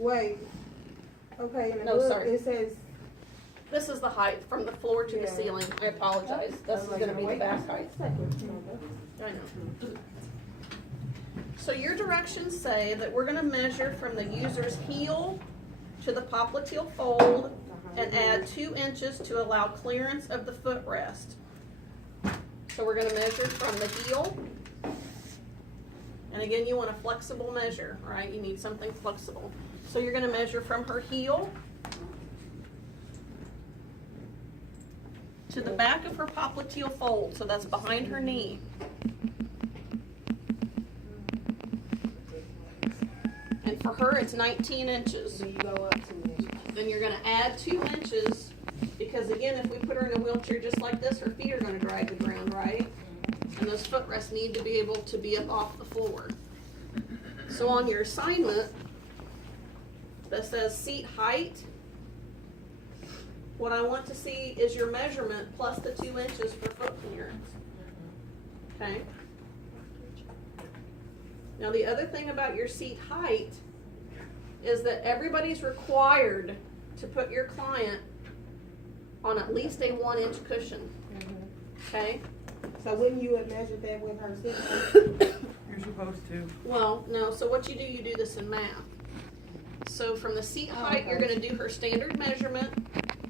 Wait. Okay, in the No, book sorry. it says. This is the height from the floor to the Yeah. ceiling. I apologize. This is gonna be the back height. I know. So your directions say that we're gonna measure from the user's heel to the popliteal fold and add 2 inches to allow clearance of the footrest. So we're gonna measure from the heel. And again, you want a flexible measure, right? You need something flexible. So you're gonna measure from her heel to the back of her popliteal fold, so that's behind her knee. And for her, it's 19 inches. So you go up 2 inches. Then you're gonna add 2 inches, because again, if we put her in a wheelchair just like this, her feet are gonna drag the ground, right? And those footrests need to be able to be up off the floor. So on your assignment that says seat height, what I want to see is your measurement plus the 2 inches for foot clearance. Okay? Now the other thing about your seat height is that everybody's required to put your client on at least a 1-inch cushion. Okay? So wouldn't you have measured that with her seat? You're supposed to. Well, no, so what you do this in math. So from the seat height, you're gonna do her standard measurement.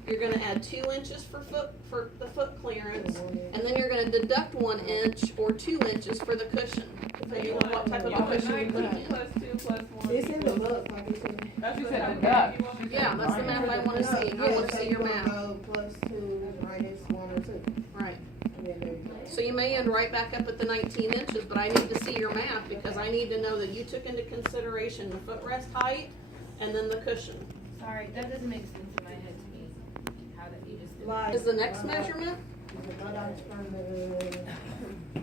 You're gonna add 2 inches for the foot clearance, and then you're gonna deduct 1 inch or 2 inches for the cushion, depending on what type of a cushion you're putting in. Plus 2 plus 1. It's in the book, like you said. That's She what said I the got. duck. Yeah, that's the math I wanna see. I wanna see your math. Plus 2 minus 1 or 2. Right. And then there you go. So you may end right back up at the 19 inches, but I need to see your math because I need to know that you took into consideration the footrest height and then the cushion. Sorry, that doesn't make sense in my head to me. How that you just did. Like, Is the next measurement? the buttocks from the.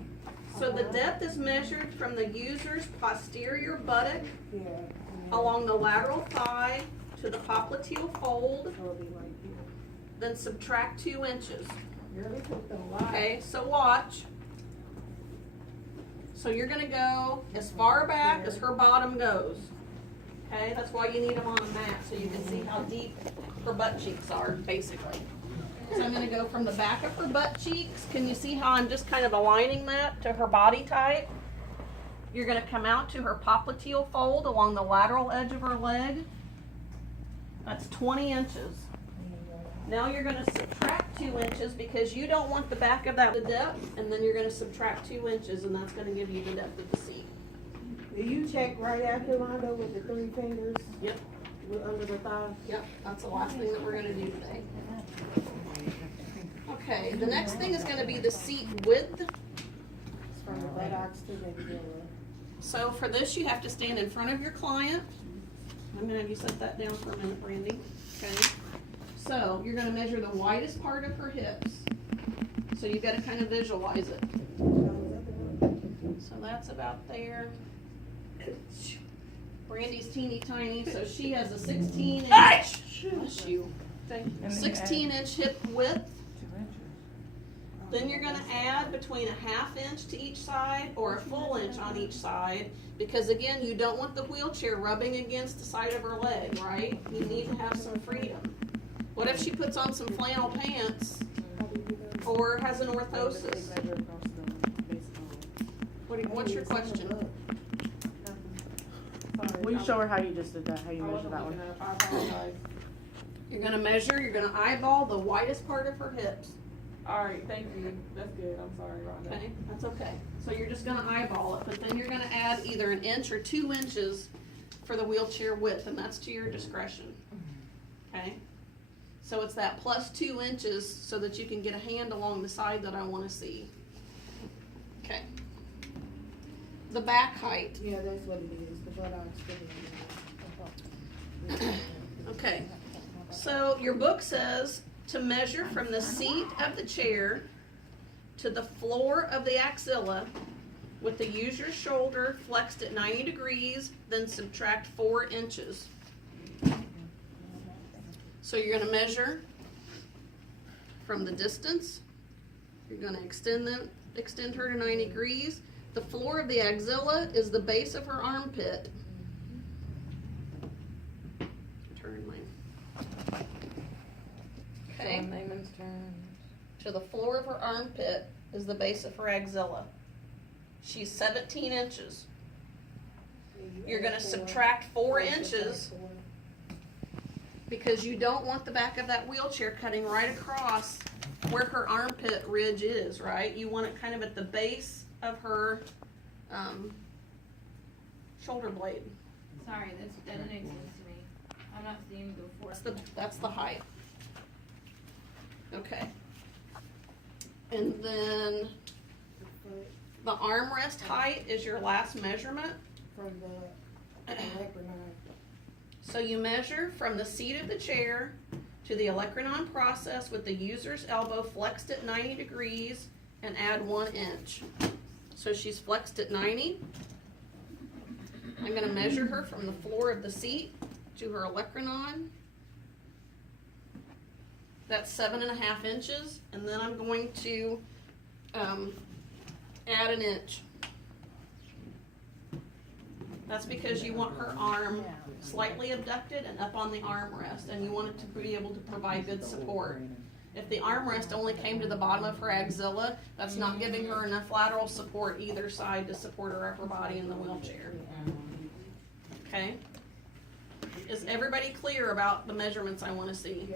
So the depth is measured from the user's posterior buttock Yeah. along the lateral thigh to the popliteal fold, So it'll be right here. then subtract 2 inches. Really took them a lot. Okay, so watch. So you're gonna go as far back as her bottom goes. Okay, that's why you need them on a mat, so you can see how deep her butt cheeks are, basically. So I'm gonna go from the back of her butt cheeks. Can you see how I'm just kind of aligning that to her body type? You're gonna come out to her popliteal fold along the lateral edge of her leg. That's 20 inches. Now you're gonna subtract 2 inches because you don't want the back of that the depth, and then you're gonna subtract 2 inches, and that's gonna give you the depth of the seat. Do you check right after Londa with the 3 fingers? Yep. With under the thigh? Yep, that's the last thing that we're gonna do today. Okay, the next thing is gonna be the seat width. It's from the buttocks to the heel. So for this, you have to stand in front of your client. I'm gonna have you set that down for a minute, Brandy. Okay. So you're gonna measure the widest part of her hips. So you've gotta kind of visualize it. So that's about there. Brandy's teeny tiny, so she has a 16 inch. Bless you. And then you add 16 inch hip width. 2 inches. Then you're gonna add between a 1/2 inch to each side or a full inch on each side, because again, you don't want the wheelchair rubbing against the side of her leg, right? You need to have some freedom. What if she puts on some flannel pants or has an orthosis? What's your question? Will you show her how you just did that, how you measure that one? I apologize. You're gonna measure, you're gonna eyeball the widest part of her hips. Alright, thank you. That's good. I'm sorry, Rhonda. Okay, that's okay. So you're just gonna eyeball it, but then you're gonna add either 1 inch or 2 inches for the wheelchair width, and that's to your discretion. Okay? So it's that plus 2 inches so that you can get a hand along the side that I wanna see. Okay. The back height. Yeah, that's what it is, the buttocks to the heel. Okay. So your book says to measure from the seat of the chair to the floor of the axilla with the user's shoulder flexed at 90 degrees, then subtract 4 inches. So you're going to measure from the distance. You're going to extend her to 90 degrees. The floor of the axilla is the base of her armpit. to the floor of her armpit is the base of her axilla. She's 17 inches. You're gonna subtract 4 inches because you don't want the back of that wheelchair cutting right across where her armpit ridge is, right? You want it kind of at the base of her shoulder blade. Sorry, that doesn't make sense to me. I'm not seeing the four. That's the height. Okay. And then the armrest height is your last measurement. From the Electronon. So you measure from the seat of the chair to the Electronon process with the user's elbow flexed at 90 degrees and add 1 inch. So she's flexed at 90. I'm gonna measure her from the floor of the seat to her Electronon. That's 7.5 inches, and then I'm going to add 1 inch. That's because you want her arm slightly abducted and up on the armrest, and you want it to be able to provide good support. If the armrest only came to the bottom of her axilla, that's not giving her enough lateral support either side to support her upper body in the wheelchair. Okay? Is everybody clear about the measurements I want to see?